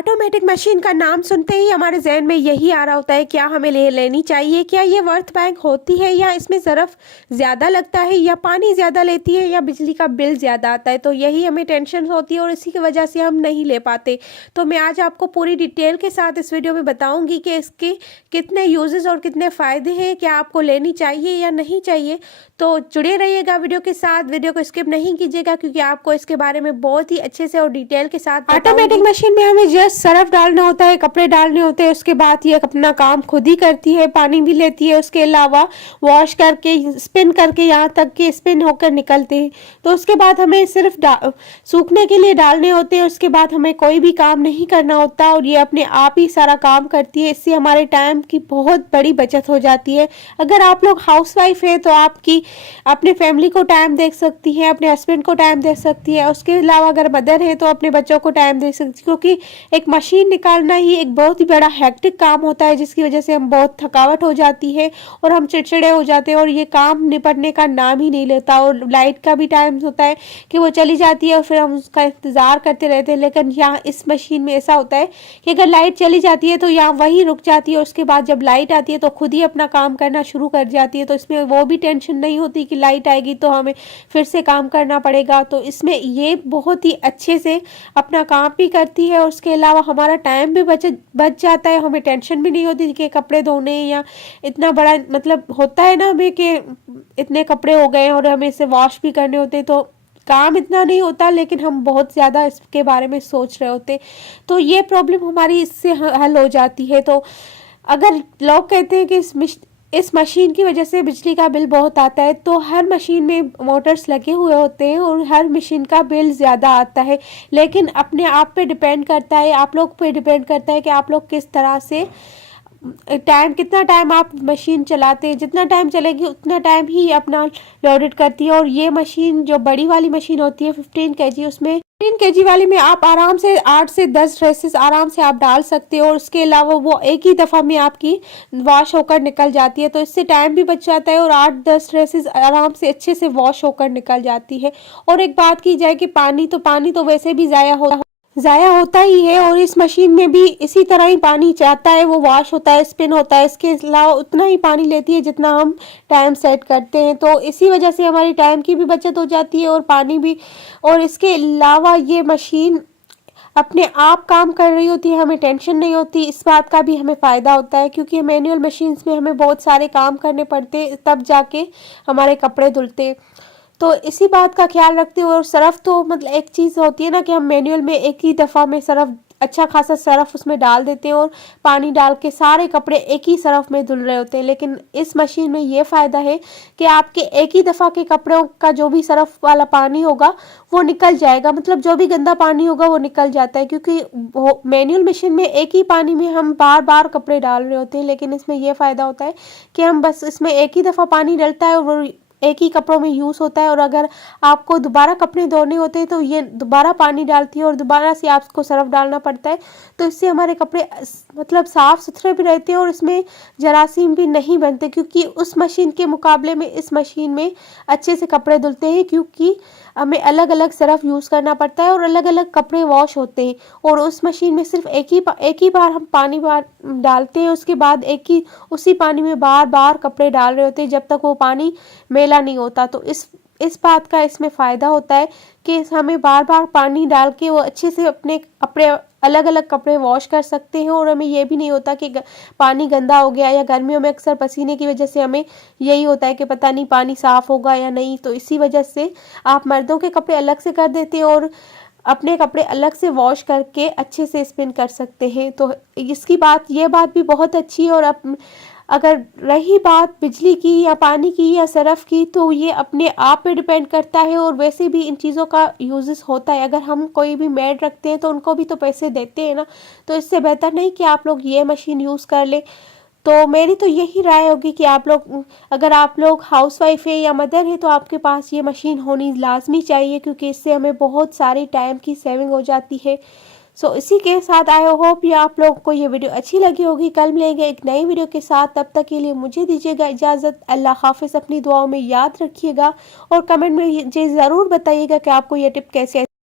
Automatic machine का नाम सुनते ही हमारे जहन में यही आ रहा होता है, क्या हमें लेनी चाहिए? क्या ये वर्थ बैंक होती है, या इसमें ज़रफ़ ज़्यादा लगता है, या पानी ज़्यादा लेती है, या बिजली का बिल ज़्यादा आता है? तो यही हमें टेंशन होती है और इसी की वजह से हम नहीं ले पाते। तो मैं आज आपको पूरी डिटेल के साथ इस वीडियो में बताऊंगी कि इसके कितने यूजेस और कितने फ़ायदे हैं, क्या आपको लेनी चाहिए या नहीं चाहिए। तो जुड़े रहिएगा वीडियो के साथ, वीडियो को स्किप नहीं कीजिएगा, क्योंकि आपको इसके बारे में बहुत ही अच्छे से और डिटेल के साथ ऑटोमेटिक मशीन में हमें जस्ट सर्फ डालना होता है, कपड़े डालने होते हैं, उसके बाद ये अपना काम खुद ही करती है, पानी भी लेती है, उसके अलावा वॉश करके स्पिन करके यहाँ तक कि स्पिन होकर निकलते हैं। तो उसके बाद हमें सिर्फ सूखने के लिए डालने होते हैं, उसके बाद हमें कोई भी काम नहीं करना होता और ये अपने आप ही सारा काम करती है। इससे हमारे टाइम की बहुत बड़ी बचत हो जाती है। अगर आप लोग हाउसवाइफ है तो आपकी अपने फैमिली को टाइम दे सकती है, अपने हस्बैंड को टाइम दे सकती है। उसके अलावा अगर मदर है तो अपने बच्चों को टाइम दे सकती है, क्योंकि एक मशीन निकालना ही एक बहुत ही बड़ा हेक्टिक काम होता है, जिसकी वजह से हम बहुत थकावट हो जाती है और हम चिड़चिड़े हो जाते हैं और ये काम निपटने का नाम ही नहीं लेता। और लाइट का भी टाइम होता है कि वो चली जाती है और फिर हम उसका इंतज़ार करते रहते हैं। लेकिन यहाँ इस मशीन में ऐसा होता है कि अगर लाइट चली जाती है तो यहाँ वही रुक जाती है, उसके बाद जब लाइट आती है तो खुद ही अपना काम करना शुरू कर जाती है। तो इसमें वो भी टेंशन नहीं होती कि लाइट आएगी तो हमें फिर से काम करना पड़ेगा। तो इसमें ये बहुत ही अच्छे से अपना काम भी करती है और उसके अलावा हमारा टाइम भी बच जाता है। हमें टेंशन भी नहीं होती कि कपड़े धोने या इतना बड़ा मतलब होता है ना हमें कि इतने कपड़े हो गए और हमें इसे वॉश भी करने होते हैं, तो काम इतना नहीं होता, लेकिन हम बहुत ज़्यादा इसके बारे में सोच रहे होते। तो ये प्रॉब्लम हमारी इससे हल हो जाती है। तो अगर लोग कहते हैं कि इस मशीन की वजह से बिजली का बिल बहुत आता है, तो हर मशीन में मोटर्स लगे हुए होते हैं और हर मशीन का बिल ज़्यादा आता है। लेकिन अपने आप पे डिपेंड करता है, आप लोग पे डिपेंड करता है कि आप लोग किस तरह से कितना टाइम आप मशीन चलाते हैं। जितना टाइम चलेगी उतना टाइम ही अपना लोडेड करती है। और ये मशीन जो बड़ी वाली मशीन होती है 15 kg, उसमें 15 kg वाली में आप आराम से 8 से 10 ड्रेसेस आराम से आप डाल सकते हो और उसके अलावा वो एक ही दफ़ा में आपकी वॉश होकर निकल जाती है। तो इससे टाइम भी बच जाता है और 8-10 ड्रेसेस आराम से अच्छे से वॉश होकर निकल जाती है। और एक बात की जाए कि पानी तो वैसे भी ज़ाया होता ही है और इस मशीन में भी इसी तरह ही पानी जाता है, वो वॉश होता है, स्पिन होता है। इसके अलावा उतना ही पानी लेती है जितना हम टाइम सेट करते हैं। तो इसी वजह से हमारी टाइम की भी बचत हो जाती है और पानी भी। और इसके अलावा ये मशीन अपने आप काम कर रही होती है, हमें टेंशन नहीं होती। इस बात का भी हमें फ़ायदा होता है, क्योंकि मैनुअल मशीन्स में हमें बहुत सारे काम करने पड़ते हैं, तब जाके हमारे कपड़े धुलते हैं। तो इसी बात का ख्याल रखते हुए, और सर्फ़ तो मतलब एक चीज़ होती है ना कि हम मैनुअल में एक ही दफ़ा में सर्फ़ अच्छा खासा सर्फ़ उसमें डाल देते हैं और पानी डाल के सारे कपड़े एक ही सर्फ़ में धुल रहे होते हैं। लेकिन इस मशीन में ये फ़ायदा है कि आपके एक ही दफ़ा के कपड़ों का जो भी सर्फ़ वाला पानी होगा वो निकल जाएगा, मतलब जो भी गंदा पानी होगा वो निकल जाता है, क्योंकि मैनुअल मशीन में एक ही पानी में हम बार बार कपड़े डाल रहे होते हैं। लेकिन इसमें यह फ़ायदा होता है कि हम बस इसमें एक ही दफ़ा पानी डलता है और वो एक ही कपड़ों में यूज़ होता है। और अगर आपको दोबारा कपड़े धोने होते हैं तो ये दोबारा पानी डालती है और दोबारा से आपको सर्फ डालना पड़ता है। तो इससे हमारे कपड़े मतलब साफ़ सुथरे भी रहते हैं और इसमें जरासीम भी नहीं बनते, क्योंकि उस मशीन के मुकाबले में इस मशीन में अच्छे से कपड़े धुलते हैं, क्योंकि हमें अलग अलग सर्फ यूज़ करना पड़ता है और अलग अलग कपड़े वॉश होते हैं। और उस मशीन में सिर्फ एक ही बार हम पानी डालते हैं, उसके बाद उसी पानी में बार बार कपड़े डाल रहे होते हैं जब तक वो पानी मैला नहीं होता। तो इस बात का इसमें फ़ायदा होता है कि हमें बार बार पानी डाल के वो अच्छे से अपने कपड़े अलग अलग कपड़े वॉश कर सकते हैं। और हमें ये भी नहीं होता कि पानी गंदा हो गया, या गर्मियों में अक्सर पसीने की वजह से हमें यही होता है कि पता नहीं पानी साफ़ होगा या नहीं। तो इसी वजह से आप मर्दों के कपड़े अलग से कर देते हैं और अपने कपड़े अलग से वॉश करके अच्छे से स्पिन कर सकते हैं। तो ये बात भी बहुत अच्छी है। और अगर रही बात बिजली की या पानी की या सर्फ की, तो ये अपने आप पे डिपेंड करता है। और वैसे भी इन चीज़ों का यूजेस होता है। अगर हम कोई भी मेड रखते हैं तो उनको भी तो पैसे देते हैं ना, तो इससे बेहतर नहीं कि आप लोग ये मशीन यूज़ कर ले। तो मेरी तो यही राय होगी कि अगर आप लोग हाउसवाइफ है या मदर है तो आपके पास ये मशीन होनी लाजमी चाहिए, क्योंकि इससे हमें बहुत सारी टाइम की सेविंग हो जाती है। सो इसी के साथ आई होप ये आप लोग को ये वीडियो अच्छी लगी होगी। कल मिलेंगे एक नई वीडियो के साथ, तब तक के लिए मुझे दीजिएगा इजाज़त। अल्लाह हाफिज़। अपनी दुआओं में याद रखिएगा और कमेंट में ये ज़रूर बताइएगा कि आपको ये टिप कैसे